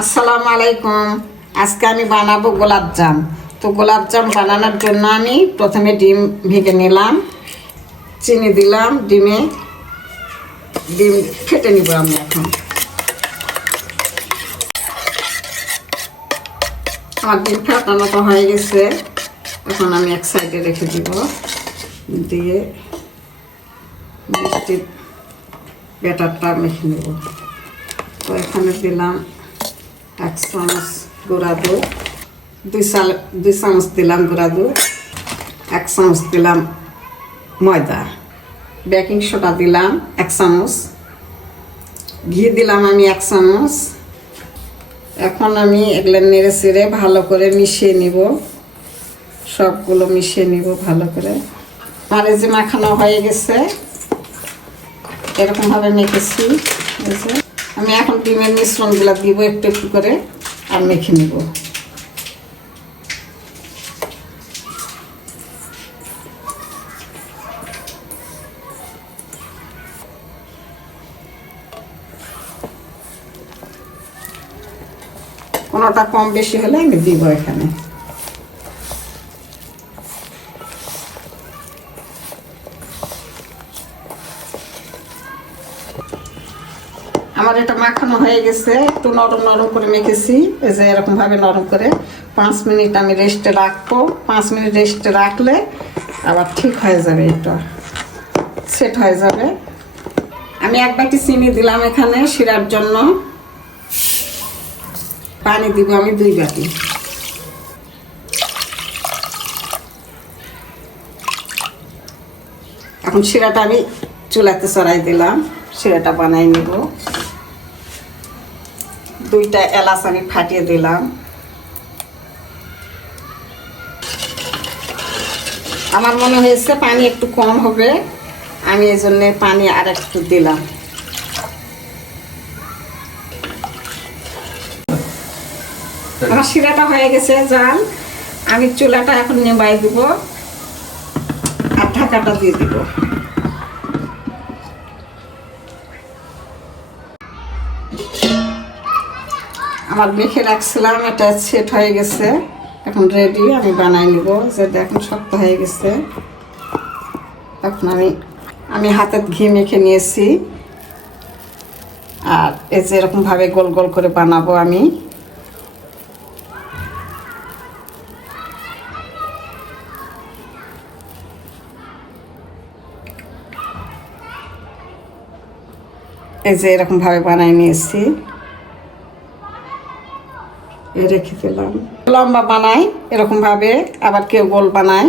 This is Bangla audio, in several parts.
আসসালামু আলাইকুম। আজকে আমি বানাবো গোলাপ জাম। তো গোলাপ জাম বানানোর জন্য আমি প্রথমে ডিম ভেঙে নিলাম, চিনি দিলাম, ডিমে ডিম ফেটে নিব আমি এখন। আমার ডিম ফেটানো তো হয়ে গেছে। এখন আমি এক সাইডে রেখে দিব। দিয়ে মিষ্টির ব্যাটারটা মেখে নেব। তো এখানে দিলাম এক চামচ গুঁড়া দুধ, দুই চাল, দুই চামচ দিলাম গুঁড়া দুধ, এক চামচ দিলাম ময়দা। বেকিং সোডা দিলাম এক চামচ, ঘি দিলাম আমি এক চামচ। এখন আমি এগুলো নেড়ে চেড়ে ভালো করে মিশিয়ে নিব। সবগুলো মিশিয়ে নিব ভালো করে। এই যে মাখানো হয়ে গেছে, এরকমভাবে মেখেছি। আমি এখন ডিমের মিশ্রণগুলো দিব একটু একটু করে আর মেখে নিব। কোনোটা কম বেশি হলে আমি দিব এখানে। আমার এটা মাখানো হয়ে গেছে, একটু নরম নরম করে মেখেছি। এই যে এরকম ভাবে নরম করে। পাঁচ মিনিট আমি রেস্টে রাখব। পাঁচ মিনিট রেস্টে রাখলে আবার ঠিক হয়ে যাবে এটা। সেট হয়ে যাবে। আমি এক বাটি চিনি দিলাম এখানে শিরার জন্য। পানি দিব আমি দুই বাটি। এখন শিরাটা আমি চুলাতে চড়াই দিলাম। শিরাটা বানাই নিব। দুইটা এলাচ আমি ফাটিয়ে দিলাম। আমার মনে হয়েছে পানি একটু কম হবে। আমি এই জন্য পানি আর একটু দিলাম। আমার শিরাটা হয়ে গেছে জাল। আমি চুলাটা এখন নেবাই দিব। আর ঢাকাটা দিয়ে দিব। আমার মেখে রাখছিলাম, এটা সেট হয়ে গেছে। এখন রেডি আমি বানাই নিব। যেটা এখন শক্ত হয়ে গেছে। এখন আমি আমি হাতে ঘি মেখে নিয়েছি। আর এই যে এরকমভাবে গোল গোল করে বানাবো আমি। এই যে এরকমভাবে বানাই নিয়েছি। রেখে দিলাম। লম্বা বানাই, এরকমভাবে আবার কেউ গোল বানায়।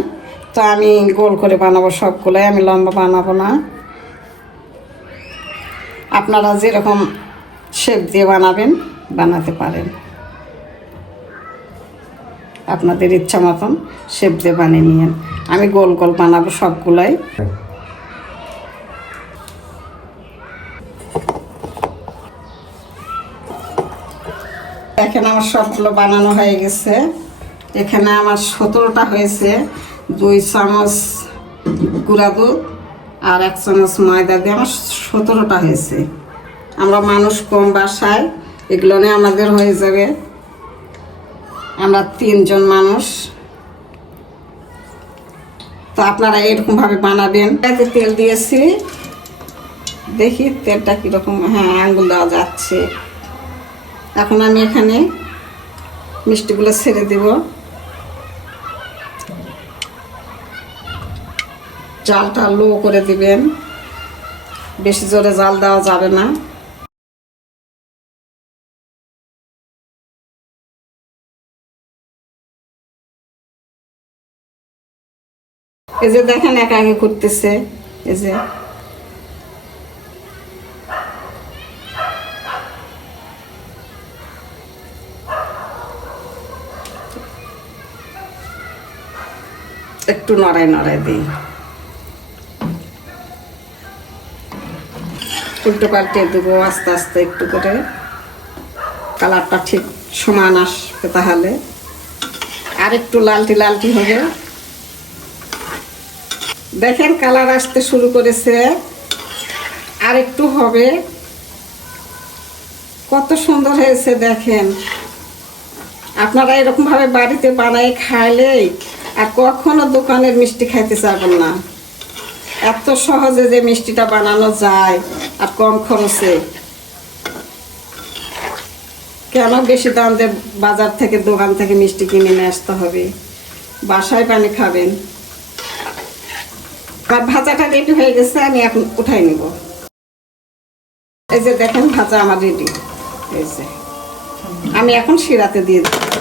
তো আমি গোল করে বানাবো সবগুলোই, আমি লম্বা বানাবো না। আপনারা যেরকম শেপ দিয়ে বানাবেন, বানাতে পারেন। আপনাদের ইচ্ছা মতন শেপ দিয়ে বানিয়ে নিয়েন। আমি গোল গোল বানাবো সবগুলাই। দেখেন আমার সবগুলো বানানো হয়ে গেছে। এখানে আমার সতেরোটা হয়েছে। দুই চামচ গুঁড়া দুধ আর এক চামচ ময়দা দিয়ে আমার সতেরোটা হয়েছে। আমরা মানুষ কম বাসায়, এগুলো নিয়ে আমাদের হয়ে যাবে। আমরা তিনজন মানুষ। তো আপনারা এরকমভাবে বানাবেন। এতে তেল দিয়েছি। দেখি তেলটা কীরকম হ্যাঁ আঙ্গুল দেওয়া যাচ্ছে। এখন আমি এখানে মিষ্টিগুলো ছেড়ে দেব। জালটা লো করে দিবেন। বেশি জোরে জাল দেওয়া যাবে না। এই যে দেখেন একা আগে করতেছে। এই যে একটু নড়াই নড়াই দিই। উল্টো পাল্টে দেবো আস্তে আস্তে একটু করে। কালারটা ঠিক সমান আসবে তাহলে। আর একটু লালটি লালটি হবে। দেখেন কালার আসতে শুরু করেছে। আর একটু হবে। কত সুন্দর হয়েছে দেখেন। আপনারা এরকমভাবে বাড়িতে বানাই খাইলেই আর কখনো দোকানের মিষ্টি খাইতে চাবেন না। এত সহজে যে মিষ্টিটা বানানো যায় আর কম খরচে। কেন বেশি দাম দিয়ে বাজার থেকে, দোকান থেকে মিষ্টি কিনে নিয়ে আসতে হবে? বাসায় পানি খাবেন। আর ভাজাটা রেডি হয়ে গেছে, আমি এখন উঠাই নিব। এই যে দেখেন, ভাজা আমার রেডি যে। আমি এখন শিরাতে দিয়ে দেব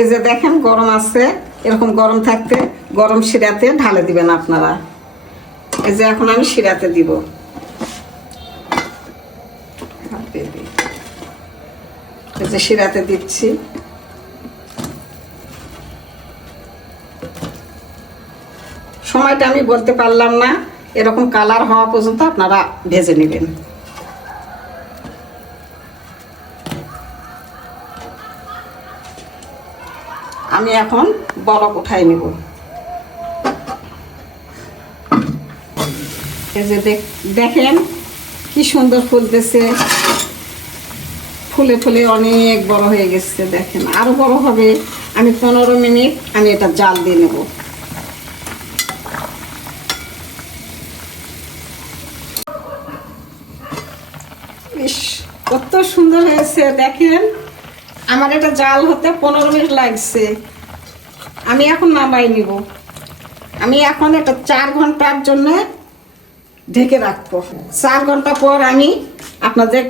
এই যে দেখেন, গরম আছে। এরকম গরম থাকতে গরম শিরাতে ঢালে দিবেন আপনারা। এই যে এখন আমি শিরাতে দিব। এই যে শিরাতে দিচ্ছি। সময়টা আমি বলতে পারলাম না। এরকম কালার হওয়া পর্যন্ত আপনারা ভেজে নেবেন। আমি এখন বলক উঠাই নিব। যে দেখেন কি সুন্দর ফুলতেছে। ফুলে ফুলে অনেক বড় হয়ে গেছে, দেখেন। আরও বড় হবে। আমি পনেরো মিনিট আমি এটা জাল দিয়ে নেব। কত সুন্দর হয়েছে, দেখেন। আমার এটা জাল হতে পনেরো মিনিট লাগছে। আমি এখন নামাই নিব। আমি এখন এটা চার ঘণ্টার জন্য ঢেকে রাখব। চার ঘণ্টা পর আমি আপনাদের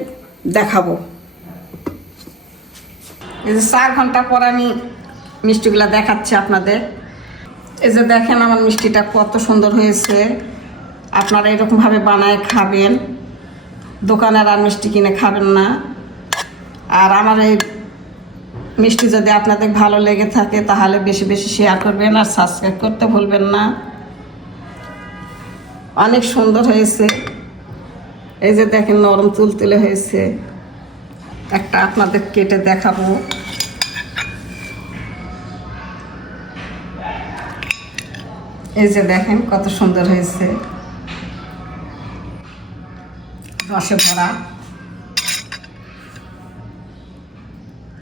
দেখাবো। এই যে চার ঘণ্টা পর আমি মিষ্টিগুলা দেখাচ্ছি আপনাদের। এই যে দেখেন আমার মিষ্টিটা কত সুন্দর হয়েছে। আপনারা এরকমভাবে বানায় খাবেন। দোকানের আর মিষ্টি কিনে খাবেন না। আর আমার এই মিষ্টি যদি আপনাদের ভালো লেগে থাকে, তাহলে বেশি বেশি শেয়ার করবেন আর সাবস্ক্রাইব করতে ভুলবেন না। অনেক সুন্দর হয়েছে। এই যে দেখেন নরম তুলতুলে হয়েছে। একটা আপনাদের কেটে দেখাবো। এই যে দেখেন কত সুন্দর হয়েছে। রসে ভরা।